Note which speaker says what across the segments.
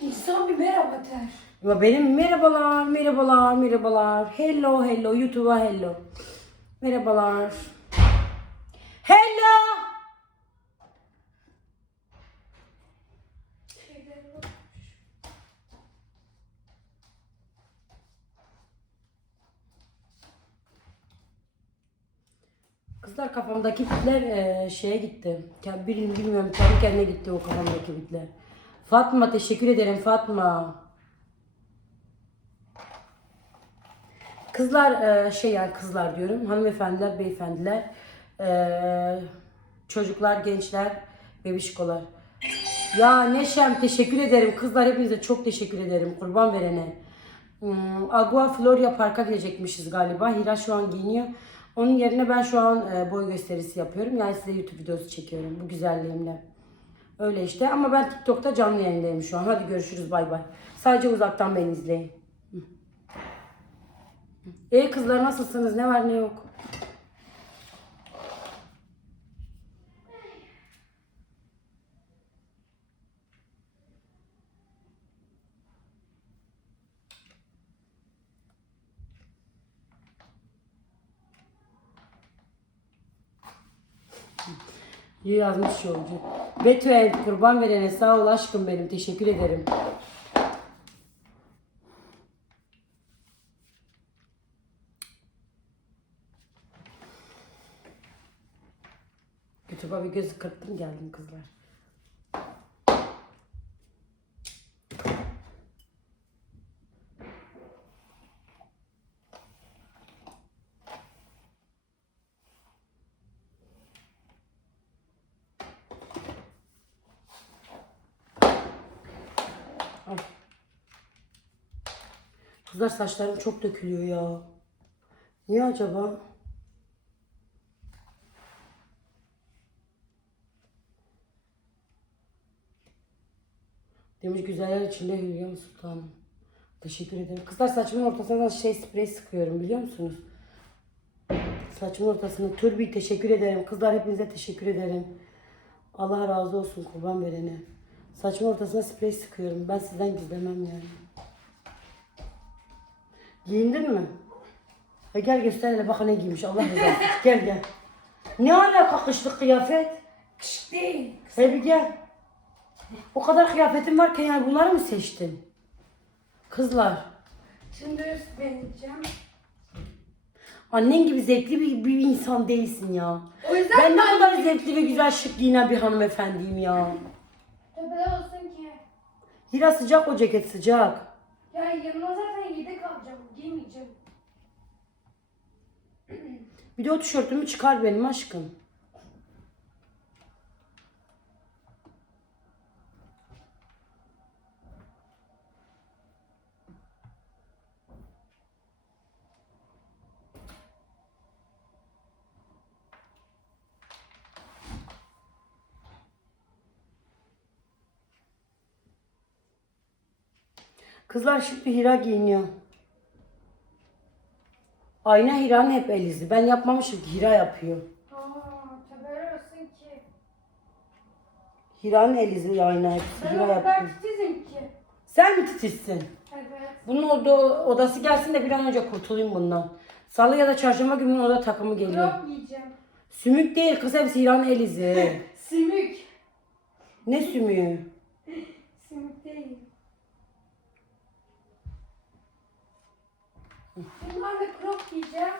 Speaker 1: İnsan bir merhaba der.
Speaker 2: Ya benim merhabalar, merhabalar, merhabalar. Hello, hello, YouTube'a hello. Merhabalar. Hello. Kızlar kafamdaki bitler eee, şeye gitti. Ya birini bilmiyorum kendi kendine gitti o kafamdaki bitler. Fatma teşekkür ederim Fatma. Kızlar eee, şey yani kızlar diyorum. Hanımefendiler, beyefendiler. eee, çocuklar, gençler, bebişkolar. Ya Neşem teşekkür ederim. Kızlar hepinize çok teşekkür ederim. Kurban verene. Hmm, Agua Floria Park'a gidecekmişiz galiba. Hira şu an giyiniyor. Onun yerine ben şu an e, boy gösterisi yapıyorum. Yani size YouTube videosu çekiyorum bu güzelliğimle. Öyle işte ama ben TikTok'ta canlı yayındayım şu an. Hadi görüşürüz bay bay. Sadece uzaktan beni izleyin. E kızlar nasılsınız? Ne var ne yok? İyi yazmış yolcu. Betül kurban verene sağ ol aşkım benim. Teşekkür ederim. YouTube'a bir gözü kırptım geldim kızlar. Kızlar saçlarım çok dökülüyor ya. Niye acaba? Demiş güzeller içinde Hülya Sultanım. Teşekkür ederim. Kızlar saçımın ortasına şey sprey sıkıyorum biliyor musunuz? Saçımın ortasına turbi teşekkür ederim. Kızlar hepinize teşekkür ederim. Allah razı olsun kurban verene. Saçımın ortasına sprey sıkıyorum. Ben sizden gizlemem yani. Giyindin mi? E gel göster hele bak ne giymiş Allah rızası. Gel gel. Ne alaka kışlık kıyafet?
Speaker 1: Kış değil.
Speaker 2: Hele bir gel. O kadar kıyafetin varken yani bunları mı seçtin? Kızlar.
Speaker 1: Şimdi üst deneyeceğim.
Speaker 2: Annen gibi zevkli bir, bir insan değilsin ya. O yüzden Ben ne kadar zevkli ve güzel şık giyinen bir hanımefendiyim ya.
Speaker 1: Tövbeler olsun ki.
Speaker 2: Hira sıcak o ceket sıcak. Ya yedek Bir de o tişörtümü çıkar benim aşkım. Kızlar şimdi Hira giyiniyor. Ayna Hira'nın hep el izi. Ben yapmamışım ki Hira yapıyor.
Speaker 1: Aa, olsun ki.
Speaker 2: Hira'nın el izi ayna hepsi. Ben Hira o kadar
Speaker 1: yapıyor. titizim ki.
Speaker 2: Sen mi titizsin? Evet. Bunun oda, odası gelsin de bir an önce kurtulayım bundan. Salı ya da çarşamba günü oda takımı geliyor. Crop giyeceğim. Sümük değil kız hepsi Hira'nın el izi. Sümük. ne sümüğü?
Speaker 1: Sümük değil. Bunlarla crop giyeceğim.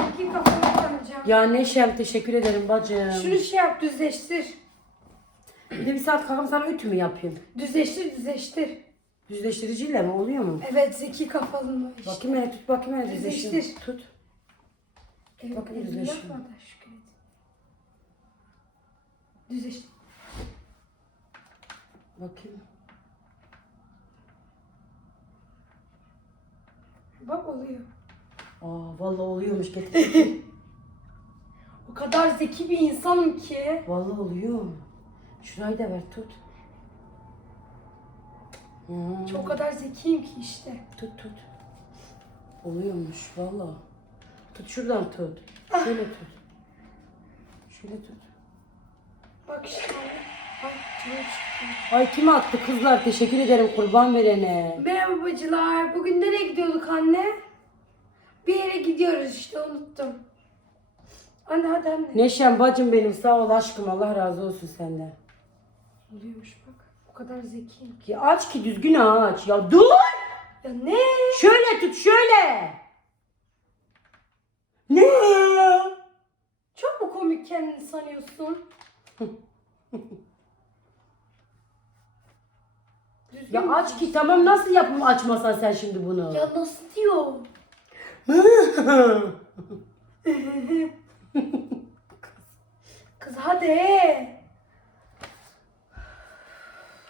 Speaker 1: Zeki kafama koyacağım.
Speaker 2: Ya Neşem teşekkür ederim bacım.
Speaker 1: Şunu şey yap düzleştir.
Speaker 2: Bir de bir saat kalkıp sana ütü mü yapayım?
Speaker 1: Düzleştir düzleştir.
Speaker 2: Düzleştiriciyle mi oluyor mu?
Speaker 1: Evet zeki kafalı mı
Speaker 2: işte. Bakayım hele tut bakayım hele düzleştir. Düzleştir. Tut.
Speaker 1: Evet, bakın elim düzleşiyor. yapma da şükür et. Düzleştir. Bakayım. Bak oluyor.
Speaker 2: Aa vallahi oluyormuş getir.
Speaker 1: O kadar zeki bir insanım ki.
Speaker 2: vallahi oluyor. Şurayı da ver tut.
Speaker 1: Hmm. Çok kadar zekiyim ki işte.
Speaker 2: Tut tut. Oluyormuş valla. Tut şuradan tut. Şöyle tut. Şöyle tut. Bak işte. Çıktı. Ay kim attı kızlar? Teşekkür ederim kurban verene.
Speaker 1: Merhaba bacılar. Bugün nereye gidiyorduk anne? Bir yere gidiyoruz işte unuttum. Anne hadi anne.
Speaker 2: Neşem bacım benim sağ ol aşkım Allah razı olsun senden.
Speaker 1: Oluyormuş bak. O kadar zekiyim.
Speaker 2: Ki aç ki düzgün aç. Ya dur. Ya ne? Şöyle tut şöyle. Ne?
Speaker 1: Çok mu komik kendini sanıyorsun?
Speaker 2: Düzgün Ya aç ki tamam nasıl yapım açmasan sen şimdi bunu?
Speaker 1: Ya nasıl diyor? Kız hadi.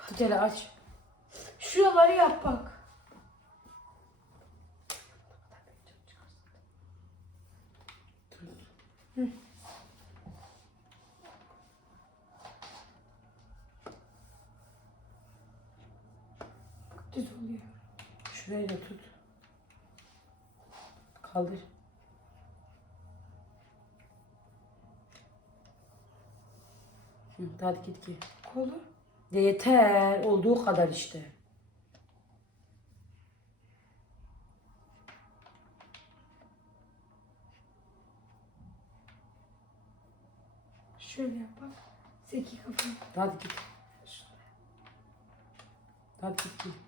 Speaker 2: tut hele aç.
Speaker 1: Şuraları yap bak. Hı. Düz oluyor.
Speaker 2: Şurayı da tut. Kaldır. Hı, hadi git ki. Kolu. De yeter. Olduğu kadar işte.
Speaker 1: Şöyle yap bak. Zeki kafa.
Speaker 2: Hadi git. Hadi git. git.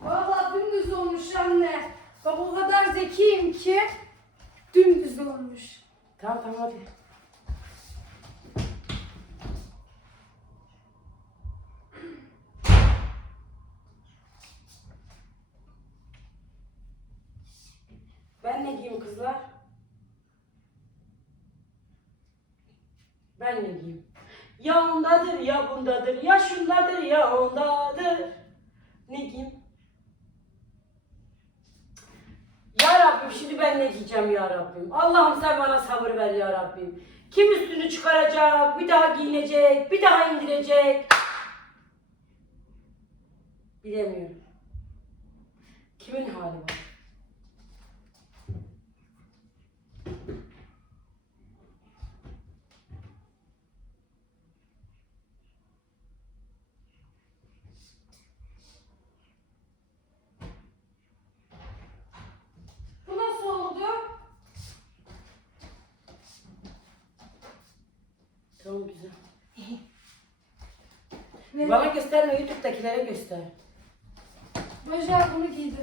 Speaker 1: Valla dümdüz olmuş anne. Bak o kadar zekiyim ki dümdüz olmuş. Tamam hadi. Ben ne giyeyim kızlar? Ben ne giyeyim? Ya ondadır ya bundadır ya şundadır ya ondadır. Ne giyeyim? Ya Rabbim şimdi ben ne diyeceğim ya Rabbim? Allah'ım sen bana sabır ver ya Rabbim. Kim üstünü çıkaracak, bir daha giyinecek, bir daha indirecek. Bilemiyorum. Kimin hali var? Bu nasıl oldu?
Speaker 2: Tamam güzel. Ne? Bana gösterme, YouTube'dakilere göster.
Speaker 1: Bajar bunu giydi.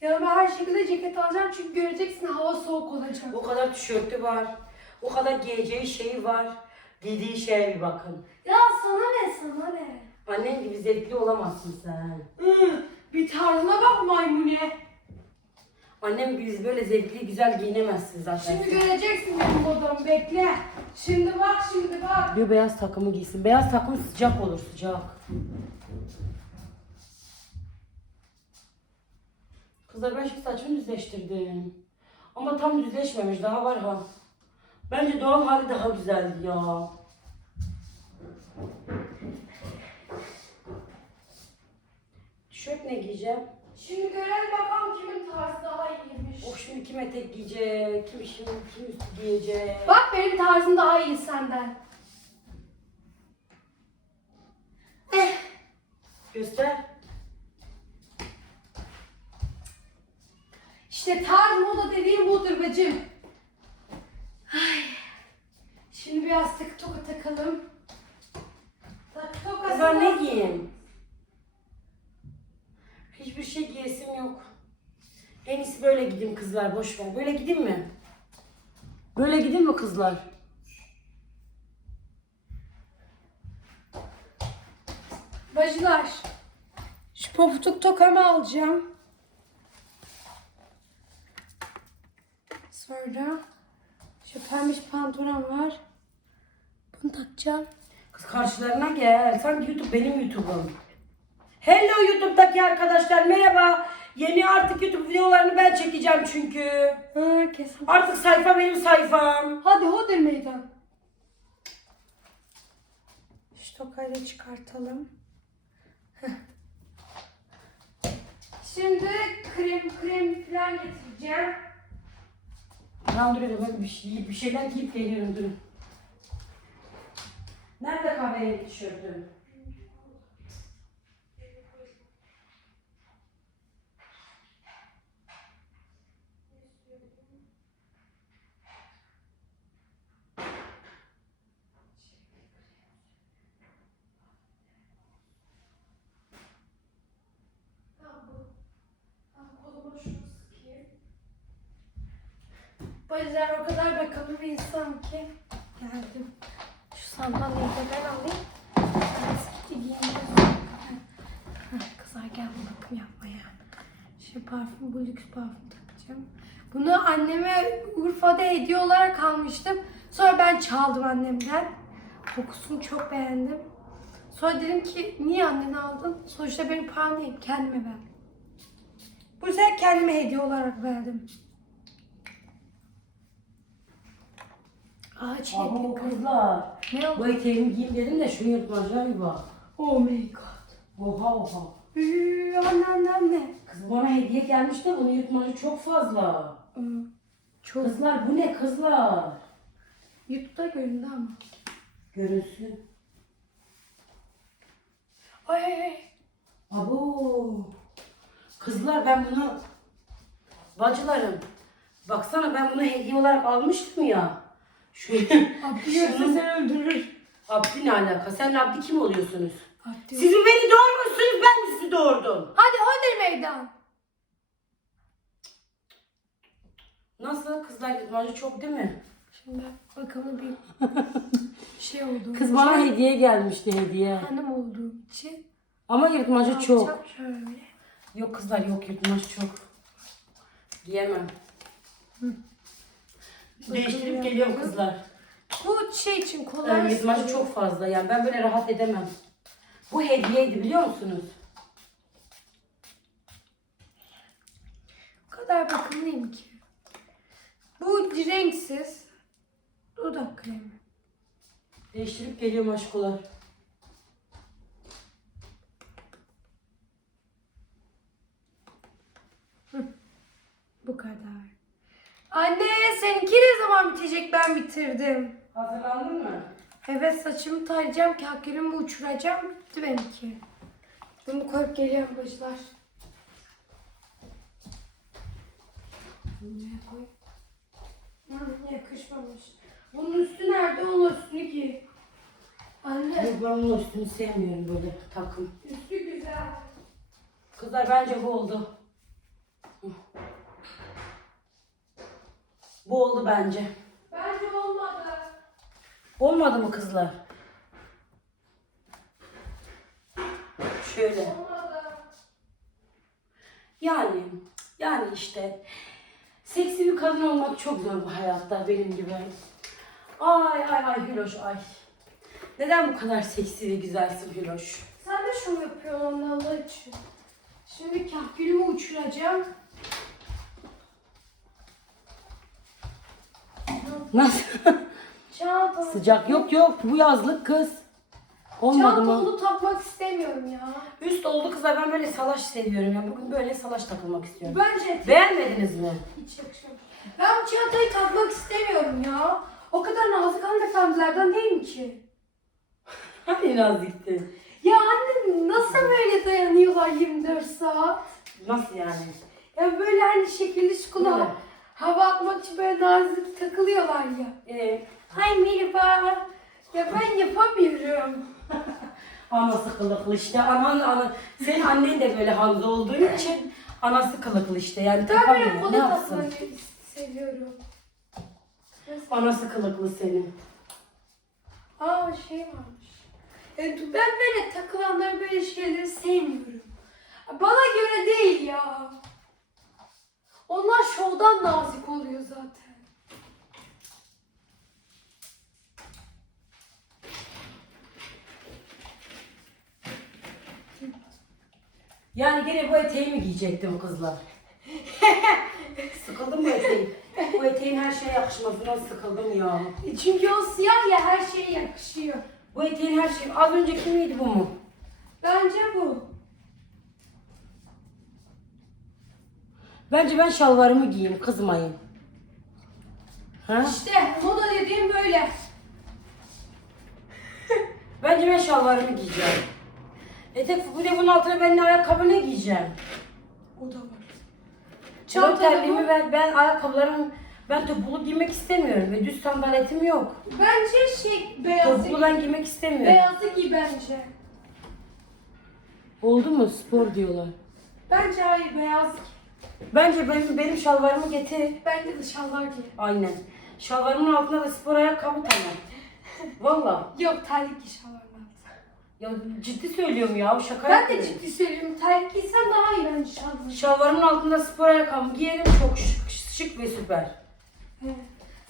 Speaker 1: Yanıma her şekilde ceket alacağım çünkü göreceksin hava soğuk olacak.
Speaker 2: O kadar tişörtü var. O kadar giyeceği şeyi var. Giydiği şeye bir bakın.
Speaker 1: Ya sana ne sana ne?
Speaker 2: Annen gibi zevkli olamazsın sen. Hı,
Speaker 1: bir tarzına bak maymune.
Speaker 2: Annem gibi böyle zevkli güzel giyinemezsin zaten.
Speaker 1: Şimdi göreceksin benim odamı bekle. Şimdi bak şimdi bak.
Speaker 2: Bir beyaz takımı giysin. Beyaz takım sıcak olur sıcak. Kızlar ben şimdi saçımı düzleştirdim. Ama tam düzleşmemiş daha var ha. Bence doğal hali daha güzeldi ya. Tişört ne giyeceğim?
Speaker 1: Şimdi görelim bakalım kimin tarzı daha iyiymiş.
Speaker 2: Of şimdi kim etek giyecek, kim şimdi kim üstü giyecek.
Speaker 1: Bak benim tarzım daha iyi senden.
Speaker 2: Eh, Göster.
Speaker 1: işte tarz moda dediğim budur bacım. Ay. Şimdi biraz tık toka takalım. Tak toka.
Speaker 2: Kızlar ne giyeyim?
Speaker 1: Hiçbir şey giyesim yok.
Speaker 2: En iyisi böyle gideyim kızlar boş ver. Böyle gideyim mi? Böyle gideyim mi kızlar?
Speaker 1: Bacılar. Şu pofuduk tokamı alacağım. Sonra şu pembiş pantolon var. Bunu takacağım.
Speaker 2: Kız karşılarına gel. Sanki YouTube benim YouTube'um. Hello YouTube'daki arkadaşlar merhaba. Yeni artık YouTube videolarını ben çekeceğim çünkü. Ha kesin. Artık sayfa benim sayfam.
Speaker 1: Hadi hodur meydan. Şu tokayı da çıkartalım. Heh. Şimdi krem krem falan getireceğim.
Speaker 2: Tamam dur hadi ben bir, şey, bir şeyler giyip geliyorum durun. Nerede kahverengi tişörtüm?
Speaker 1: Bacılar o kadar bakımlı bir insan ki. Geldim. Şu sandalyeyi de ben alayım. Eski giyiniyorsun. Kızlar gel bu bakım yapmaya. Şu parfüm, bu lüks parfüm takacağım. Bunu anneme Urfa'da hediye olarak almıştım. Sonra ben çaldım annemden. Kokusunu çok beğendim. Sonra dedim ki niye annen aldın? Sonuçta benim param değil, kendime verdim. Bu yüzden kendime hediye olarak verdim.
Speaker 2: Ama yedi. kızlar. Ne oldu? Bu eteğimi giyeyim dedim de şunu yırtmacına bir bak.
Speaker 1: Oh my god. Oha oha. Üüüü anne anne.
Speaker 2: Kız bana hediye gelmiş de bunun yırtmacı çok fazla. Çok. Kızlar bu ne kızlar?
Speaker 1: YouTube'da göründü ama.
Speaker 2: Görünsün. Ay ay ay. Abo. Kızlar ben bunu bacılarım. Baksana ben bunu hediye olarak almıştım ya. Şu Abdi
Speaker 1: görse seni öldürür.
Speaker 2: Abdi ne alaka? Sen Abdi kim oluyorsunuz? Abdi Siz mi beni doğurmuşsunuz ben mi sizi doğurdum?
Speaker 1: Hadi hadi meydan.
Speaker 2: Nasıl? Kızlar yırtmacı çok değil mi?
Speaker 1: Şimdi bakalım bir şey oldu.
Speaker 2: Kız bana hediye gelmişti hediye.
Speaker 1: Hanım olduğum için.
Speaker 2: Ama yırtmacı çok. yapacağım Şöyle. Yok kızlar yok yırtmacı çok. Giyemem. Değiştirip geliyorum kızlar.
Speaker 1: Bu şey için kolay. Yani
Speaker 2: yırtmacı çok fazla yani ben böyle rahat edemem. Bu hediyeydi biliyor musunuz?
Speaker 1: O kadar bakımlıyım ki. Bu renksiz. Dudak kremi.
Speaker 2: Değiştirip geliyorum aşkolar.
Speaker 1: Bu kadar. Anne seninki ne zaman bitecek ben bitirdim.
Speaker 2: Hazırlandın mı?
Speaker 1: Evet saçımı tarayacağım, kahkülümü uçuracağım. Bitti benimki. Bunu koyup geliyorum bacılar. Nereye koy? Hı, yakışmamış. Bunun üstü nerede? Onun üstünü giy. Anne,
Speaker 2: Yok ben bunun üstünü sevmiyorum böyle takım.
Speaker 1: üstü güzel.
Speaker 2: Kızlar bence bu oldu. Bu oldu bence.
Speaker 1: Bence olmadı.
Speaker 2: Olmadı mı kızlar? Şöyle.
Speaker 1: Olmadı.
Speaker 2: Yani, yani işte seksi bir kadın olmak çok zor bu hayatta benim gibi. Ay ay ay Hüloş ay. Neden bu kadar seksi ve güzelsin Hüloş?
Speaker 1: Sen de şunu yapıyorsun Allah için. Şimdi kahkülümü uçuracağım. Nasıl? Çanta.
Speaker 2: Sıcak yok yok bu yazlık kız.
Speaker 1: Olmadı Çanta mı? onu takmak istemiyorum ya.
Speaker 2: Üst oldu kızlar ben böyle salaş seviyorum ya. Bugün böyle salaş takılmak istiyorum. Bence Beğenmediniz mi? hiç yakışmamış.
Speaker 1: Ben bu çantayı takmak istemiyorum ya. O kadar nazik hanımefendilerden değilim ki.
Speaker 2: Hani nazikti?
Speaker 1: Ya anne nasıl böyle dayanıyorlar 24 saat? Nasıl yani? Ya böyle hani şekilli şukula Evet. Hava atmak için böyle nazik takılıyorlar ya. Ee, Ay merhaba. Ya ben yapamıyorum.
Speaker 2: anası kılıklı işte. Anan, ana, senin annen de böyle Hanzo olduğu için anası kılıklı işte. Yani Ben böyle takamıyor.
Speaker 1: Ne kola yapsın? takmayı seviyorum.
Speaker 2: Anası kılıklı senin.
Speaker 1: Aa şey varmış. Yani ben böyle takılanları böyle şeyleri sevmiyorum. Bana göre değil ya. Onlar şovdan nazik oluyor zaten.
Speaker 2: Yani gene bu eteği mi giyecektim kızlar? sıkıldım bu eteği. Bu eteğin her şeye yakışmasından sıkıldım ya.
Speaker 1: Çünkü o siyah ya her şeye yakışıyor.
Speaker 2: Bu eteğin her şeyi... Az önceki miydi bu mu?
Speaker 1: Bence bu.
Speaker 2: Bence ben şalvarımı giyeyim kızmayın.
Speaker 1: Ha? İşte moda dediğim böyle.
Speaker 2: Bence ben şalvarımı giyeceğim. Etek bir de bunun altına ben ne ayakkabı ne giyeceğim? O da var. Çanta Çantada terliğimi bu. ben, ben ayakkabılarım ben topuklu giymek istemiyorum ve düz sandaletim yok.
Speaker 1: Bence şey beyazı
Speaker 2: Topuklu ben giymek istemiyorum.
Speaker 1: Beyazı giy bence.
Speaker 2: Oldu mu? Spor diyorlar.
Speaker 1: Bence hayır beyaz giy.
Speaker 2: Bence benim, benim şalvarımı getir.
Speaker 1: Bence de şalvar giy.
Speaker 2: Aynen. Şalvarımın altına da spor ayakkabı tamam. Valla.
Speaker 1: Yok terlik giy şalvarın altına.
Speaker 2: Ya ciddi söylüyorum ya. Şaka
Speaker 1: Ben de yapmıyorum. ciddi söylüyorum. Terlik giysen daha iyi bence şalvar.
Speaker 2: Şalvarımın altında spor ayakkabı giyerim çok şık, şık ve süper. Evet.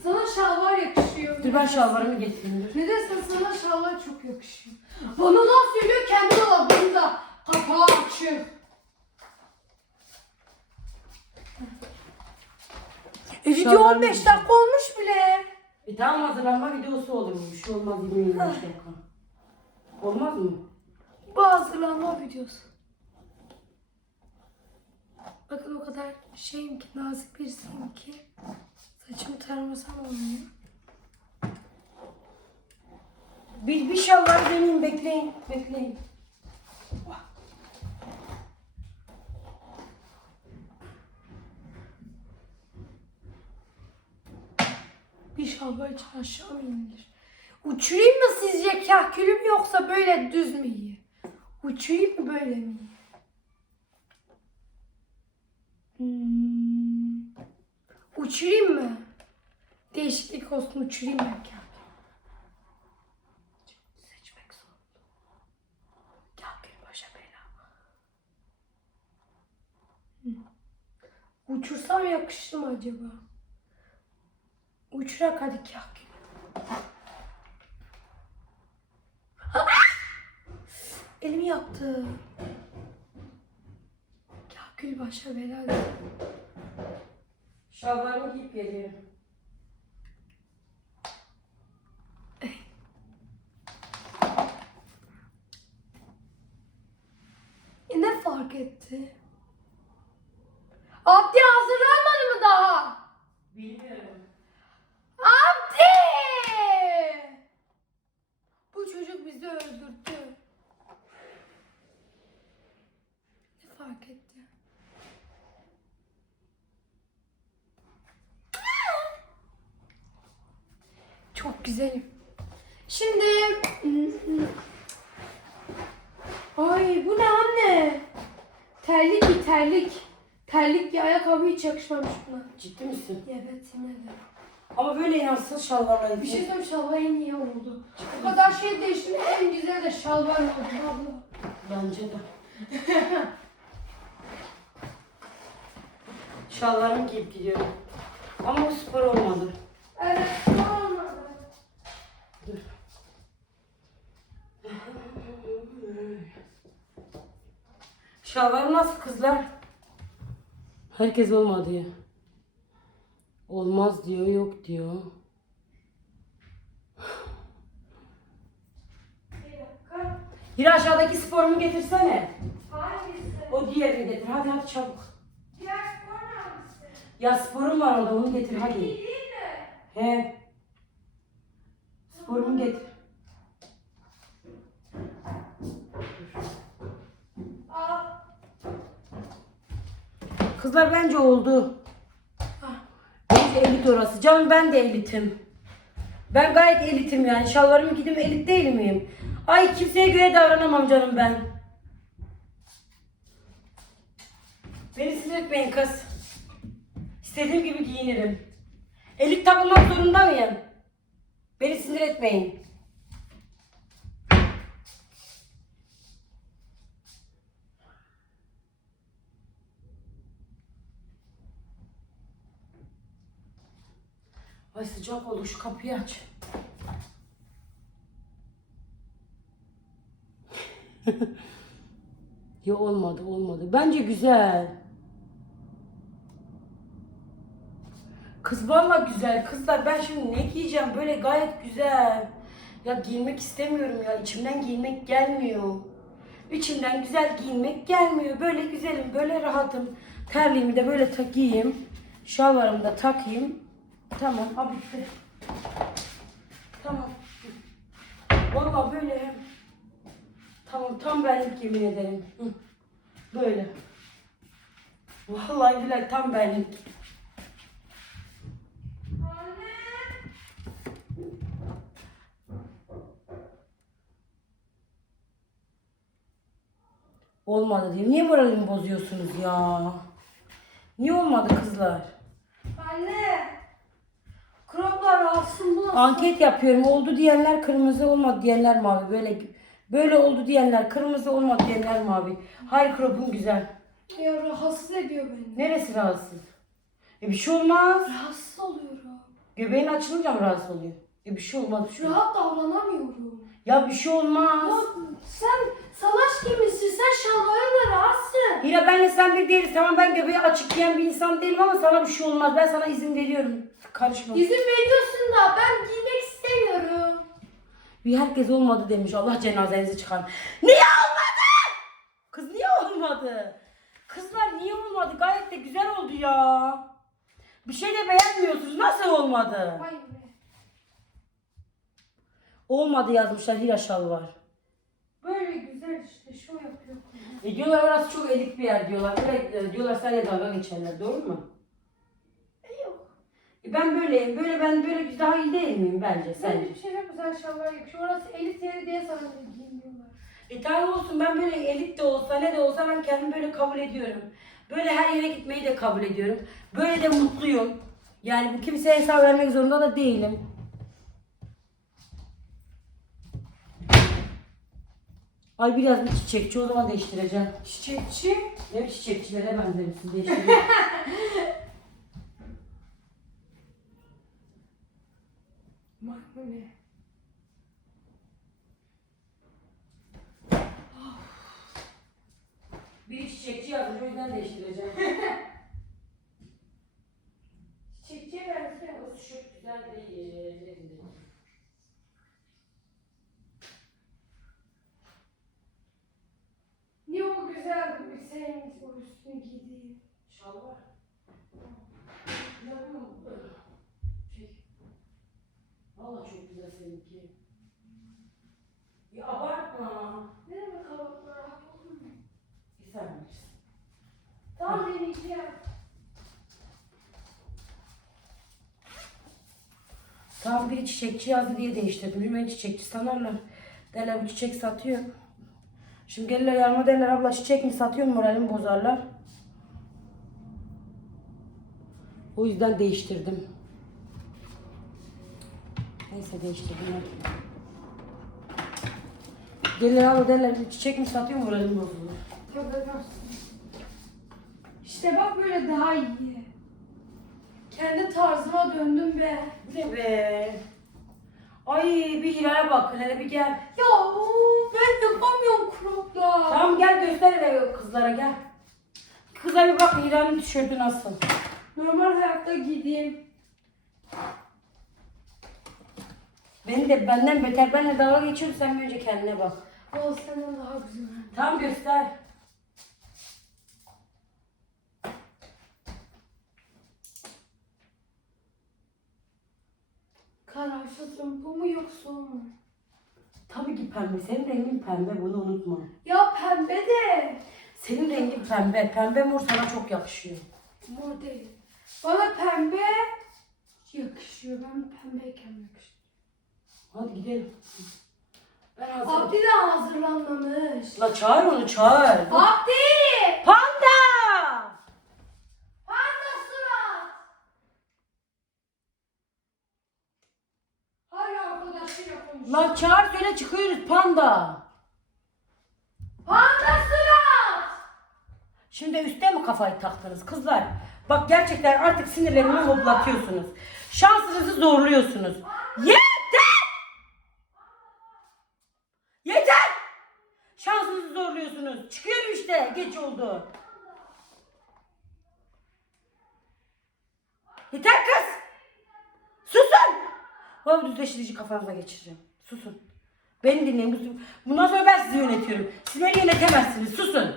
Speaker 1: Sana şalvar yakışıyor.
Speaker 2: Dur ben şalvarımı getireyim
Speaker 1: dur. Nedense sana şalvar çok yakışıyor. Bana laf söylüyor kendi dolabında. Kapağı açık. E, video Şalvarım 15 güzel. dakika olmuş bile.
Speaker 2: E tamam hazırlanma videosu olur mu? Bir şey olmaz 20-25 dakika. Olmaz mı?
Speaker 1: Bu hazırlanma videosu. Bakın o kadar şeyim ki nazik birisiyim ki saçımı taramasam olmuyor. Bir, bir şalvar deneyim bekleyin. Bekleyin. Bir şalvar için aşağı mı? Uçurayım mı sizce kahkülü mü yoksa böyle düz mü iyi? Uçurayım mı böyle mi iyi? Hmm. Uçurayım mı? Değişiklik olsun uçurayım ben kahkülü. Seçmek zor. Kahkülü başa bela. Hmm. Uçursam yakışır mı acaba? Uçurak hadi kahkül. Elimi yaktı. Kahkül başa bela. dedi.
Speaker 2: Şalvarımı giyip geliyorum.
Speaker 1: E ne fark etti? Abdi hazırlanmadı mı daha?
Speaker 2: Bilmiyorum.
Speaker 1: Abdi! Bu çocuk bizi öldürdü. Ne fark etti? Çok güzelim. Şimdi... Ay bu ne anne? Terlik bir terlik. Terlik bir ayakkabı hiç yakışmamış buna.
Speaker 2: Ciddi misin?
Speaker 1: Evet yemin ederim.
Speaker 2: Ama böyle yansız şalvarla Bir
Speaker 1: şey söyleyeyim şalvar en iyi oldu. O kadar şey değişti en güzel de şalvar oldu abla.
Speaker 2: Bence de. Şalvarımı giyip gidiyorum. Ama bu spor olmadı. Evet. Şalvarım nasıl kızlar? Herkes olmadı ya. Olmaz diyor, yok diyor. Bir aşağıdaki sporumu getirsene.
Speaker 1: Hangisi?
Speaker 2: O diğerini getir. Hadi hadi çabuk.
Speaker 1: Diğer spor hangisi?
Speaker 2: Ya sporum var orada onu getir hadi. He. Sporumu getir. Kızlar bence oldu. Bence elit orası. Canım ben de elitim. Ben gayet elitim yani. Şalvarımı giydim elit değil miyim? Ay kimseye göre davranamam canım ben. Beni sinir etmeyin kız. İstediğim gibi giyinirim. Elit takılmak zorunda mıyım? Beni sinir etmeyin. Ay sıcak oldu şu kapıyı aç. Yo olmadı olmadı. Bence güzel. Kız valla güzel. Kızlar ben şimdi ne giyeceğim? Böyle gayet güzel. Ya giyinmek istemiyorum ya. İçimden giyinmek gelmiyor. İçimden güzel giyinmek gelmiyor. Böyle güzelim, böyle rahatım. Terliğimi de böyle ta giyeyim. Şalvarımı da takayım. Tamam. Ha bitti. Tamam. Vallahi böyle. Tamam tam benlik yemin ederim. Böyle. Vallahi billahi tam benlik. Olmadı diye. Niye moralimi bozuyorsunuz ya? Niye olmadı kızlar?
Speaker 1: Anne. Kroplar rahatsız mı?
Speaker 2: Anket yapıyorum. Oldu diyenler kırmızı, olmadı diyenler mavi. Böyle böyle oldu diyenler kırmızı, olmadı diyenler mavi. Hayır kropum güzel.
Speaker 1: Ya rahatsız ediyor beni.
Speaker 2: Neresi rahatsız? E bir şey olmaz.
Speaker 1: Rahatsız oluyorum.
Speaker 2: Göbeğin açılınca mı rahatsız oluyor? E bir şey olmaz.
Speaker 1: Rahat davranamıyorum.
Speaker 2: Ya bir şey Ya olmaz.
Speaker 1: sen salaş gibisin. Sen şalvarınla rahatsın.
Speaker 2: Yine benle sen bir değiliz. Tamam ben göbeği açık giyen bir insan değilim ama sana bir şey olmaz. Ben sana izin veriyorum. Karışma.
Speaker 1: İzin veriyorsun da ben giymek istemiyorum.
Speaker 2: Bir herkes olmadı demiş. Allah cenazenizi çıkar. Niye olmadı? Kız niye olmadı? Kızlar niye olmadı? Gayet de güzel oldu ya. Bir şey de beğenmiyorsunuz. Nasıl olmadı? Vay be. Olmadı yazmışlar Hira şal var.
Speaker 1: Böyle güzel işte şov yapıyor.
Speaker 2: E diyorlar orası çok elit bir yer diyorlar. Evet e, diyorlar senle dalga geçerler. Doğru mu? E yok. E ben böyleyim. Böyle ben böyle daha iyi değil miyim bence
Speaker 1: sence? Bence bir şey çok güzel şalvar yakışıyor. Orası elit yeri diye sana da giymiyorlar.
Speaker 2: E tamam olsun ben böyle elit de olsa ne de olsa ben kendimi böyle kabul ediyorum. Böyle her yere gitmeyi de kabul ediyorum. Böyle de mutluyum. Yani bu kimseye hesap vermek zorunda da değilim. Ay biraz bir çiçekçi o zaman değiştireceğim.
Speaker 1: Çiçekçi.
Speaker 2: Ne çiçekçilere benzemişsin değiştireceğim.
Speaker 1: Maymune.
Speaker 2: bir çiçekçi yazmış o yüzden değiştireceğim.
Speaker 1: Çiçekçiye benziyor. Çok güzel değil. Niye o güzel bir senin o üstüne giydiğin?
Speaker 2: Şalvar. Yanım şey. Valla çok güzel seninki. Ya abartma.
Speaker 1: Ne demek hava rahat olur mu? Bir sen bilirsin. Tamam deneyeceğim.
Speaker 2: Tam biri çiçekçi yazdı diye değiştirdim. Bilmeyen çiçekçi sanarlar. Derler bu çiçek satıyor. Şimdi gelirler yanıma derler abla çiçek mi satıyorsun moralimi bozarlar. O yüzden değiştirdim. Neyse değiştirdim. Gelirler abla derler çiçek mi satıyorsun moralimi bozulur.
Speaker 1: İşte bak böyle daha iyi. Kendi tarzıma döndüm be.
Speaker 2: Ne be? Ay bir Hira'ya bak hele bir gel.
Speaker 1: Ya ben yapamıyorum cropla.
Speaker 2: Tamam gel göster hele kızlara gel. Kızlar bir bak Hira'nın tişörtü nasıl.
Speaker 1: Normal hayatta giydiğim.
Speaker 2: Beni de benden beter benle dalga geçiyorsun sen bir önce kendine bak.
Speaker 1: O senden daha güzel.
Speaker 2: Tamam göster.
Speaker 1: Kararsızım bu mu yoksa o mu?
Speaker 2: Tabii ki pembe. Senin rengin pembe bunu unutma.
Speaker 1: Ya pembe de.
Speaker 2: Senin rengin pembe. Pembe mor sana çok yakışıyor.
Speaker 1: Mor değil. Bana pembe yakışıyor. Ben pembeyken yakışıyor.
Speaker 2: Hadi gidelim.
Speaker 1: Ben hazırım. Abdi de hazırlanmamış.
Speaker 2: La çağır onu çağır. Abdi! Panda! Panda Lan çağır söyle çıkıyoruz panda.
Speaker 1: Panda surat!
Speaker 2: Şimdi üste mi kafayı taktınız kızlar? Bak gerçekten artık sinirlerimi hoplatıyorsunuz. Şansınızı zorluyorsunuz. Yeter! Yeter! Şansınızı zorluyorsunuz. Çıkıyorum işte. Geç oldu. Yeter kız! Susun! Valla düzleştirici kafanıza geçireceğim. Susun. Beni dinleyin. Bundan sonra ben sizi yönetiyorum. Siz beni yönetemezsiniz. Susun.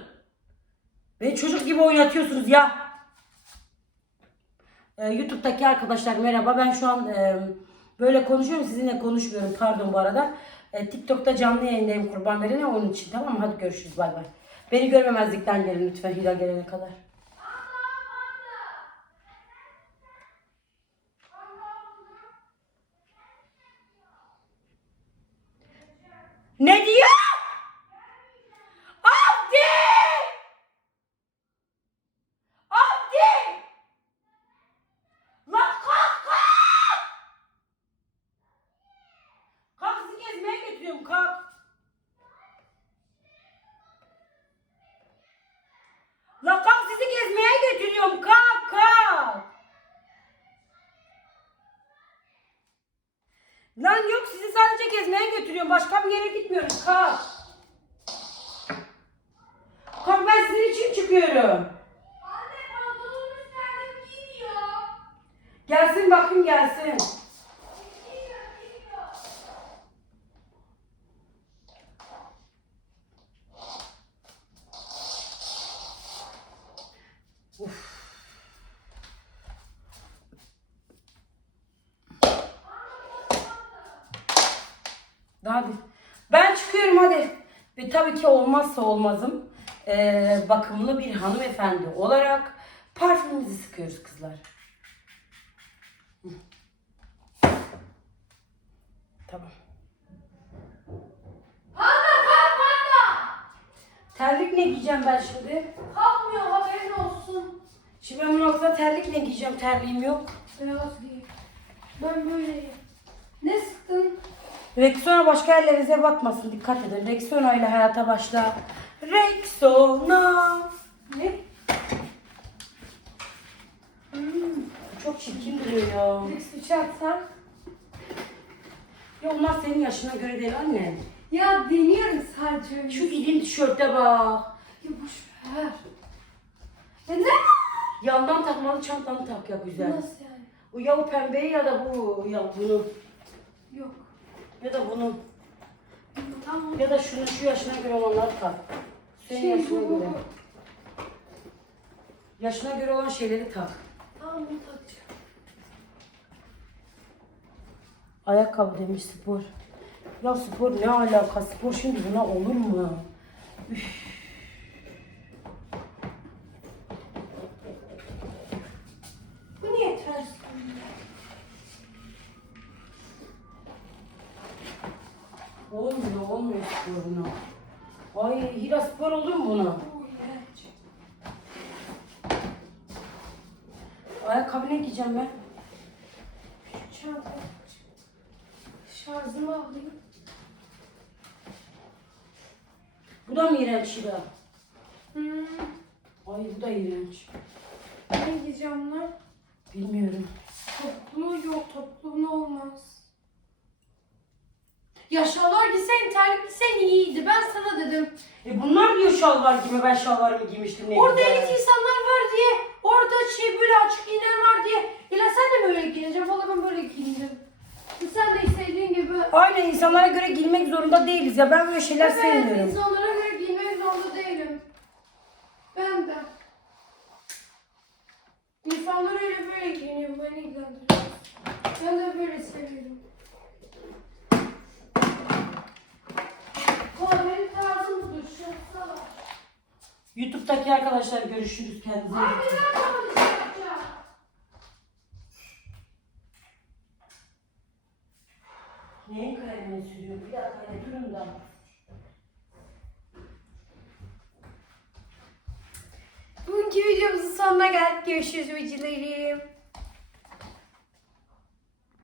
Speaker 2: Beni çocuk gibi oynatıyorsunuz ya. Ee, YouTube'daki arkadaşlar merhaba. Ben şu an e, böyle konuşuyorum. Sizinle konuşmuyorum. Pardon bu arada. E, TikTok'ta canlı yayındayım kurban verene onun için. Tamam mı? Hadi görüşürüz. Bay bay. Beni görmemezlikten gelin lütfen Hira gelene kadar. Ne diyor? Abdi! Abdi! Lan kalk kalk! Kalk sizi gezmeye götürüyorum kalk. Lan kalk sizi gezmeye götürüyorum kalk kalk. Lan yok sizi sadece gezmeye götürüyorum. Başka bir yere gitmiyoruz kalk. Kalk ben sizin için çıkıyorum.
Speaker 1: Anne pantolonun üstlerden giymiyor.
Speaker 2: Gelsin bakayım gelsin. Hadi. Ben çıkıyorum hadi. Ve tabii ki olmazsa olmazım. eee, bakımlı bir hanımefendi olarak parfümümüzü sıkıyoruz kızlar. Tamam.
Speaker 1: Panda kalk panda.
Speaker 2: Terlik ne giyeceğim ben şimdi?
Speaker 1: Kalkmıyor haberin olsun.
Speaker 2: Şimdi ben altına terlik ne giyeceğim? Terliğim yok.
Speaker 1: Beyaz giy. Ben böyleyim. Ne sıktın?
Speaker 2: Rexona başka yerlerinize batmasın. Dikkat edin. Rexona ile hayata başla. Rexona. Ne? Çok çirkin duruyor ya.
Speaker 1: Fix bir çatsan.
Speaker 2: Ya onlar senin yaşına göre değil anne.
Speaker 1: Ya deniyorum sadece.
Speaker 2: Şu ilin tişörte bak.
Speaker 1: Ya boş ver. Ya ne?
Speaker 2: Yandan takmalı çantanı tak ya güzel.
Speaker 1: Nasıl yani?
Speaker 2: Ya bu pembeyi ya da bu ya bunu. Yok. Ya da bunu. Tamam. Ya da şunu şu yaşına göre olanları tak. Senin Şey, yaşına bu, göre. Yaşına göre olan şeyleri tak.
Speaker 1: Tamam bunu takacağım.
Speaker 2: Ayakkabı demiş spor. Ya spor ne alaka? Spor şimdi buna olur mu?
Speaker 1: Bu niye ters?
Speaker 2: Olmuyor, olmuyor spor buna. Ay Hira spor olur mu buna? Bu iğrenç. Ayakkabı ne giyeceğim ben?
Speaker 1: Küçük çanta. Şarjımı alayım.
Speaker 2: Bu da mı iğrenç Hira? Hmm. Ay bu da iğrenç.
Speaker 1: Ne giyeceğim lan? Bilmiyorum. Toplu yok. Toplu ne olmaz. Ya şalvar giysen, terlik giysen iyiydi. Ben sana dedim.
Speaker 2: E bunlar diyor şalvar giyme. Ben şalvarımı giymiştim ne
Speaker 1: Orada güzel. elit insanlar var diye, orada şey böyle açık giyinen var diye. İla sen de böyle giyineceksin. Valla ben böyle giyindim. Sen de istediğin gibi.
Speaker 2: Aynen insanlara göre giymek zorunda değiliz ya. Ben böyle şeyler Evet, sevmiyorum.
Speaker 1: insanlara göre giyinmek zorunda değilim. Ben de. İnsanlar öyle böyle giyiniyor. Beni ilgilendiriyor. Ben de böyle seviyorum. Kahvenin tarzı budur. Şapka var.
Speaker 2: YouTube'daki arkadaşlar görüşürüz kendinize. iyi bakın. Neyin kremini sürüyor? Bir dakika ya durun da.
Speaker 1: Bugünkü videomuzun sonuna geldik. Görüşürüz vecilerim.